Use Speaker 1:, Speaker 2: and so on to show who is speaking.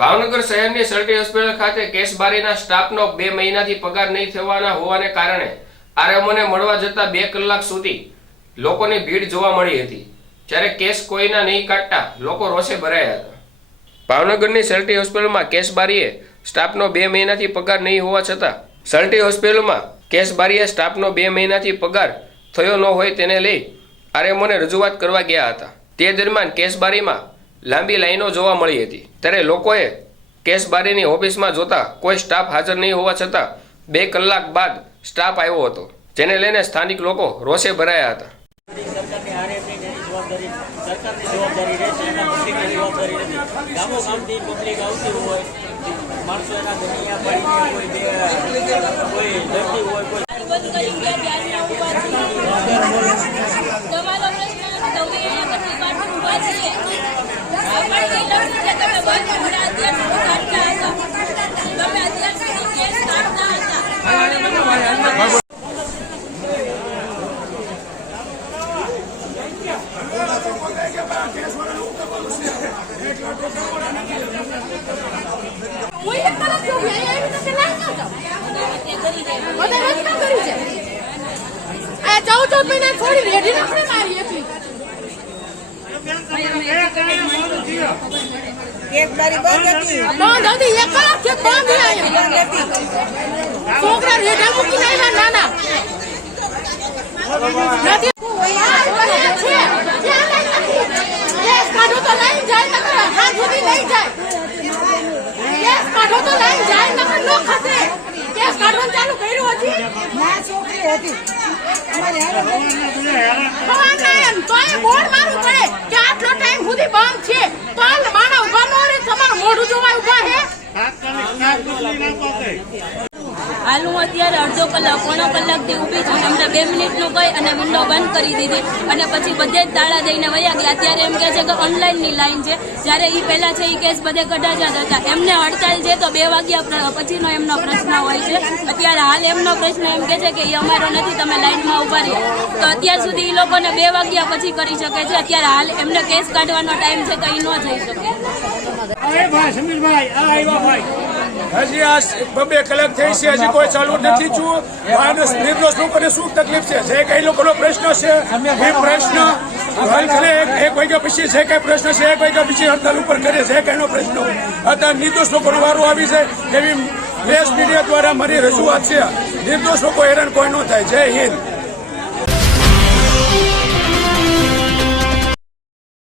Speaker 1: ભાવનગર શહેરની સર્ટી હોસ્પિટલ ખાતે કેશબારીના સ્ટાફનો બે મહિનાથી પગાર નહીં થવાના હોવાને કારણે આરએમઓને મળવા જતા બે કલાક સુધી લોકોની ભીડ જોવા મળી હતી. જ્યારે કેસ કોઈના નહીં કાઢતા લોકો રોષે ભરાયા હતા. ભાવનગરની સર્ટી હોસ્પિટલમાં કેશબારીએ સ્ટાફનો બે મહિનાથી પગાર નહીં હોવા છતાં સર્ટી હોસ્પિટલમાં કેશબારીએ સ્ટાફનો બે મહિનાથી પગાર થયો ન હોય તેને લઈ આરએમઓને રજૂઆત કરવા ગયા હતા. તે દરમિયાન કેસબારીમાં લાંબી લાઈનો જોવા મળી હતી. ત્યારે લોકોએ કેસબારીની ઓફિસમાં જોતા કોઈ સ્ટાફ હાજર નહીં હોવા છતાં બે કલાક બાદ સ્ટાફ આવ્યો હતો, જેને લઈને સ્થાનિક લોકો રોષે ભરાયા હતા.
Speaker 2: સરકારની જવાબદારી રહેશે એના પબ્લિકની જવાબદારી નથી ગામો ગામથી પબ્લિક આવતી હોય, માણસો એના ગમિયા પાડીને કોઈ બે કોઈ દર્દી હોય કોઈ
Speaker 3: બંધ કરી ગયા ત્યારના ઊભા છીએ. તમારો પ્રશ્ન નથી, તમે અહીંયા કેટલી પાછળ ઊભા છીએ. આપણે એ લખ્યું છે તમે બંધ હમણાં અત્યાર સુધી કાઢતા હતા. તમે અત્યાર સુધી કેસ કાઢતા હતા.
Speaker 4: હું એક કલાક જેવું બે એવી રીતે લાઈન ન જાઉં.
Speaker 3: તે કરી જાય.
Speaker 4: બધા રસ્તા કરી છે. આ ચૌદ ચૌદ મહિના થોડી રેડી નથી મારી એકલી. બંધ હતી. એક કલાક છે બંધ છે અહીંયા. છોકરા રેઢા મૂકી નાના. નથી આ બધા છે. ત્યાં લાઈન નથી. કેસ કાઢો તો લાઈન જાય નકર હાથ સુધી લઈ જાય. કેસ કાઢો તો લઈ જાય નકર નો ખસે. કેસ કાઢવાનું ચાલુ કર્યું હતી
Speaker 5: ના છોકરી હતી. અમારે હારે
Speaker 4: ભગવાનના એમ તો એ બોર્ડ મારું પડે કે આટલો ટાઈમ સુધી બંધ છે તો હાલ માણા ઊભા નો રે તમારું મોઢું જોવા ઊભા હે
Speaker 3: હાલ હું અત્યારે અડધો કલાક, પોણો કલાકથી ઊભી છું. અમને બે મિનિટનું કહી અને વિન્ડો બંધ કરી દીધી. અને પછી બધે જ તાળા દઈને વયા ગયા. અત્યારે એમ કહે છે કે ઓનલાઈનની લાઈન છે. જ્યારે એ પહેલાં છે એ કેસ બધે કઢાજા હતા. એમને હડતાલ છે તો બે વાગ્યા પછીનો એમનો પ્રશ્ન હોય છે. અત્યારે હાલ એમનો પ્રશ્ન એમ કે છે કે એ અમારો નથી, તમે લાઈનમાં ઊભા રહ્યા. તો અત્યાર સુધી એ લોકોને બે વાગ્યા પછી કરી શકે છે. અત્યારે હાલ એમને કેસ કાઢવાનો ટાઈમ છે તો એ ન જઈ શકે.
Speaker 6: હજી આ બબે કલાક થઈ છે, હજી કોઈ ચાલુ નથી છું માણસ નિર્દોષ લોકોને શું તકલીફ છે? જે કઈ લોકોનો પ્રશ્ન છે, એ પ્રશ્ન હલ કરે. એક- વાગ્યા પછી જે કઈ પ્રશ્ન છે, એક વાગ્યા પછી હડતાલ ઉપર કરે. જે કઈનો પ્રશ્ન અત્યારે નિર્દોષ લોકોનો વારો આવી છે. એવી પ્રેસ મીડિયા દ્વારા મારી રજૂઆત છે. નિર્દોષ લોકો હેરાન કોઈ ન થાય. જય હિન્દ.